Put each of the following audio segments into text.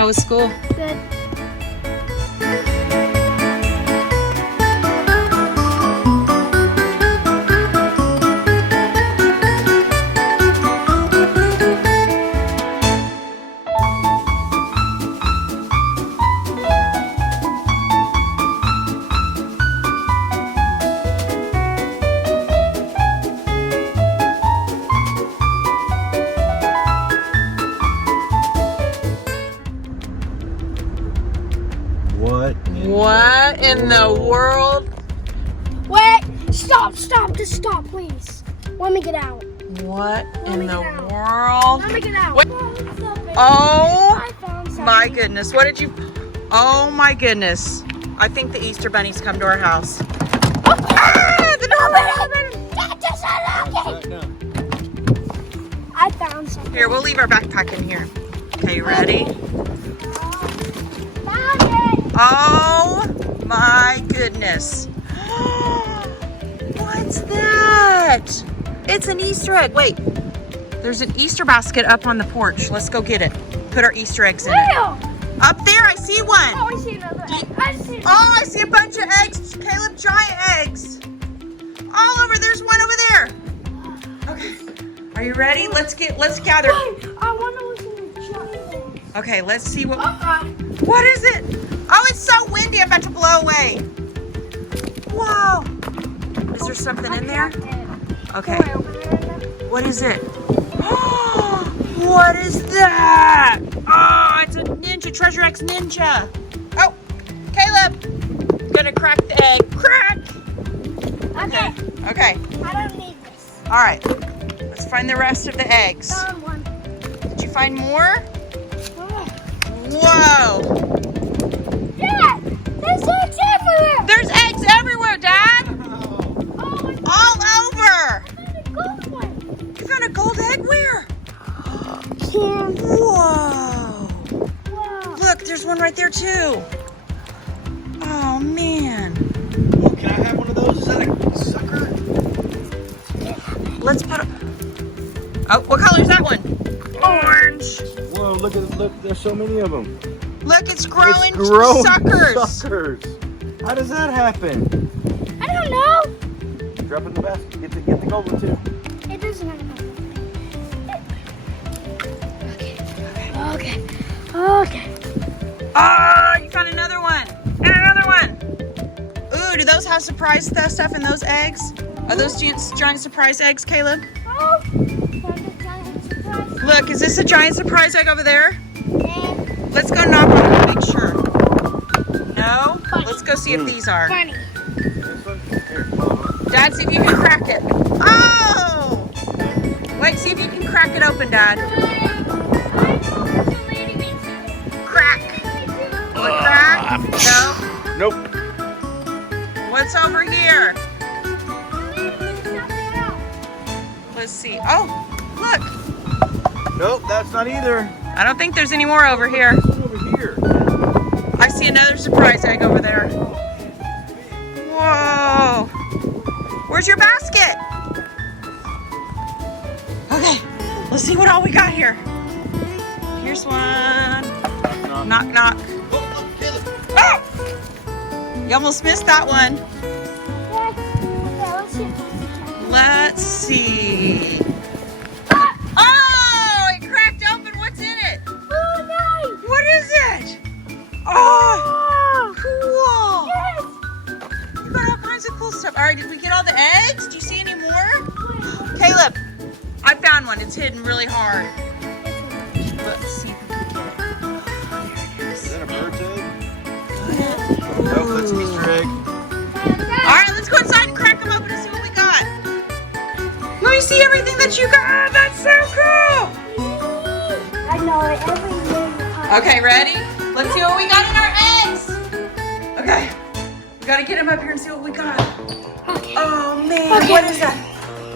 How was school? Good. What in the world? Wait! Stop! Just stop, please. Let me get out. What in the world? Let me get out. What? I found Oh something. my goodness. What did you... Oh my goodness. I think the Easter bunny's come to our house. Ah, the doorbell! I found something. Here, we'll leave our backpack in here. Okay, you ready? Found it. Oh my goodness. What's that? It's an Easter egg. Wait, there's an Easter basket up on the porch. Let's go get it. Put our Easter eggs in it. Where? Up there, I see one. Oh, I see another egg. Oh, I see a bunch of eggs. Caleb, giant eggs. All over, there's one over there. Okay, are you ready? Let's gather. Wait, I want to listen to giant eggs. Okay, let's see what. What is it? Oh, it's so windy. I'm about to blow away. Whoa. Is there something in there? Okay. What is it? What is that? Oh, it's a Ninja Treasure X Ninja. Oh, Caleb, gonna crack the egg. Crack. Okay. Okay. I don't need this. All right. Let's find the rest of the eggs. Found one. Did you find more? Whoa. Dad, there's eggs everywhere. There's eggs everywhere, Dad. Oh, All over. I found a gold one. You found a gold egg where? Can. Whoa. Wow. Look, there's one right there too. Oh man. Oh, can I have one of those? Is that a sucker? Let's put. Oh, what color is that one? Orange. Whoa, look, there's so many of them. Look, it's growing, It's growing suckers. suckers. How does that happen? I don't know. Drop in the basket. Get the gold one too. It doesn't have Okay. Oh, you found another one. And another one. Ooh, do those have surprise stuff in those eggs? Are those giant surprise eggs, Caleb? Oh, found a giant surprise. Look, is this a giant surprise egg over there? And Let's go knock on it and make sure. No? Let's go see if these are. funny. This one? Here, follow. Dad, see if you can crack it. Oh! Wait, see if you can crack it open, Dad. Crack. Will it crack? No? Nope. What's over here? Let's see. Oh, look. Nope, that's not either. I don't think there's any more over here. There's one over here. I see another surprise egg over there. Whoa. Where's your basket? Okay, let's see what all we got here. Here's one. Knock, knock. Oh, look, Caleb. Oh! You almost missed that one. Let's see. Oh, it cracked open. What's in it? What is it? Oh, cool. You got all kinds of cool stuff. All right, did we get all the eggs? Do you see any more? Caleb, I found one. It's hidden really hard. Let's see if we can get it. Is that a bird's egg? Nope, that's an Easter egg. All right, let's go inside and crack them open and see what we got. Let me see everything that you got. That's so cool. I know it every year. Okay, ready? Let's see what we got in our eggs. Okay, we gotta get them up here and see what we got. Okay. Oh man, what is that?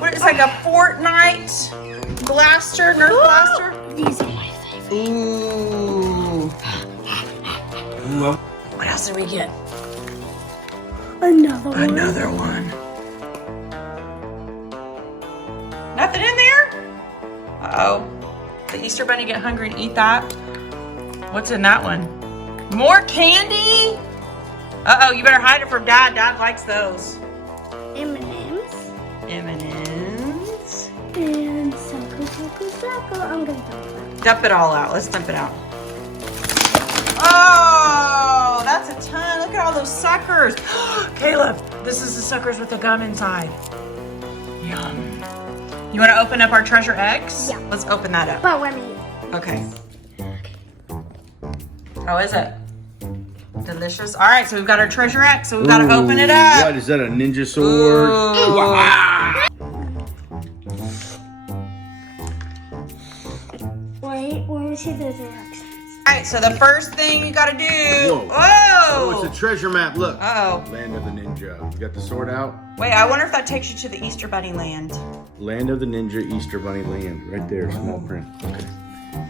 What is like a Fortnite blaster, Nerf blaster? These are my favorite. Ooh. What else did we get? Another one. Another one. Nothing in there? Uh-oh. The Easter bunny get hungry and eat that? What's in that one? More candy? Uh-oh, you better hide it from Dad. Dad likes those. M&M's. M&M's. And suckle. I'm gonna dump that. Dump it all out. Let's dump it out. Oh, that's a ton. Look at all those suckers. Caleb, this is the suckers with the gum inside. Yum. You want to open up our treasure eggs? Yeah. Let's open that up. But let me. Okay. How is it? Delicious. All right, so we've got our treasure egg, so we've got to open it up. What is that? A ninja sword? Ooh. Wow. Wait, let me see the directions. All right, so the first thing you got to do. Whoa. Whoa. Oh, it's a treasure map. Look. Uh-oh. Land of the Ninja. You got the sword out? Wait, I wonder if that takes you to the Easter Bunny land. Land of the Ninja, Easter Bunny Land. Right there, small print. Okay.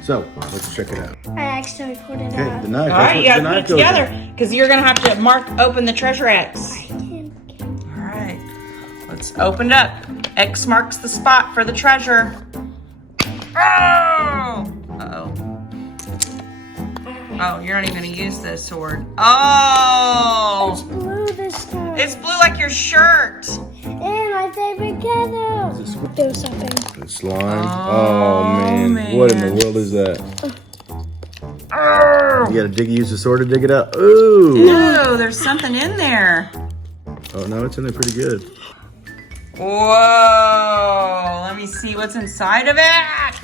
So, let's check it out. I accidentally put it Okay, out. the knife. All right, you got to put it together in. because you're going to have to open the treasure eggs. I can't. All right, let's open it up. X marks the spot for the treasure. Oh! Uh-oh. Oh, you're not even going to use this sword. It's Oh! blue this time. It's blue like your shirt. And my favorite color. Do something. The slime. Oh, man. What in the world is that? You gotta use the sword to dig it up. Ooh. Ew, there's something in there. Oh no, it's in there pretty good. Whoa! Let me see what's inside of it.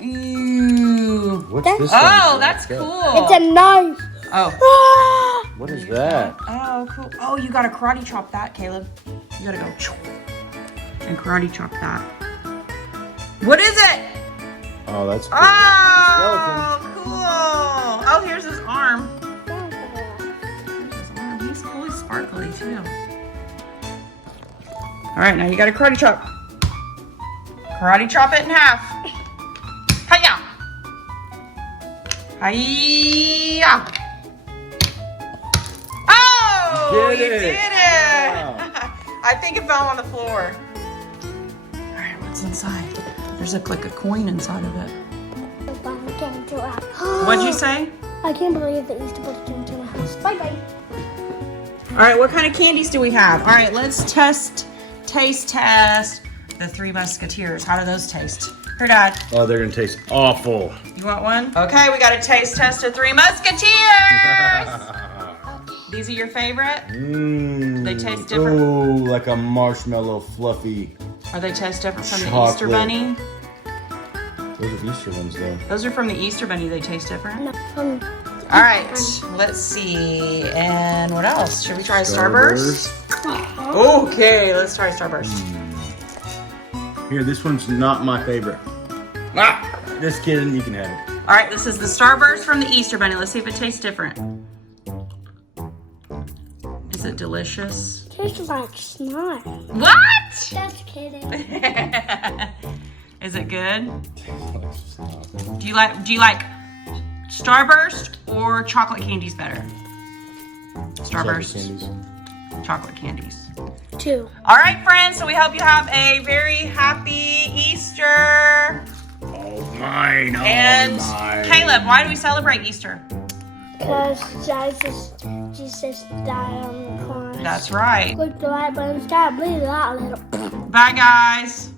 Ew. What's That's- this? Oh, that's cool. It's a knife. Oh. What is that? Oh, cool. Oh, you gotta karate chop that, Caleb. You gotta go and karate chop that. What is it? Oh, that's cool. Oh, cool. Oh, here's his arm. Here's his arm. He's cool. He's sparkly too. All right, now you gotta karate chop. Karate chop it in half. Hiya! Hiya! Oh, You did it. did it! Wow. I think it fell on the floor. All right, what's inside? There's like a coin inside of it. What'd you say? I can't believe the Easter Bunny came to my house. Bye bye. All right, what kind of candies do we have? All right, let's taste test the Three Musketeers. How do those taste? Here, Dad. Oh, they're gonna taste awful. You want one? Okay, we got a taste test of Three Musketeers. These are your favorite? Mmm. They taste different? Oh, like a marshmallow fluffy. Or they taste different from the Chocolate. Easter Bunny? Those are Easter ones though. Those are from the Easter Bunny. They taste different? No, All right, let's see. And what else? Should we try Starburst? Okay, let's try Starburst. Here, this one's not my favorite. Ah. Just kidding, you can have it. All right, this is the Starburst from the Easter Bunny. Let's see if it tastes different. Is it delicious? tastes like snot. What? Just kidding. Is it good? Do you like Starburst or chocolate candies better? Starburst. Chocolate candies. 2. All right, friends. So we hope you have a very happy Easter. Oh, mine. And Caleb, why do we celebrate Easter? Because Jesus died on the cross. That's right. Click the like button, subscribe, leave a like, little. Bye, guys.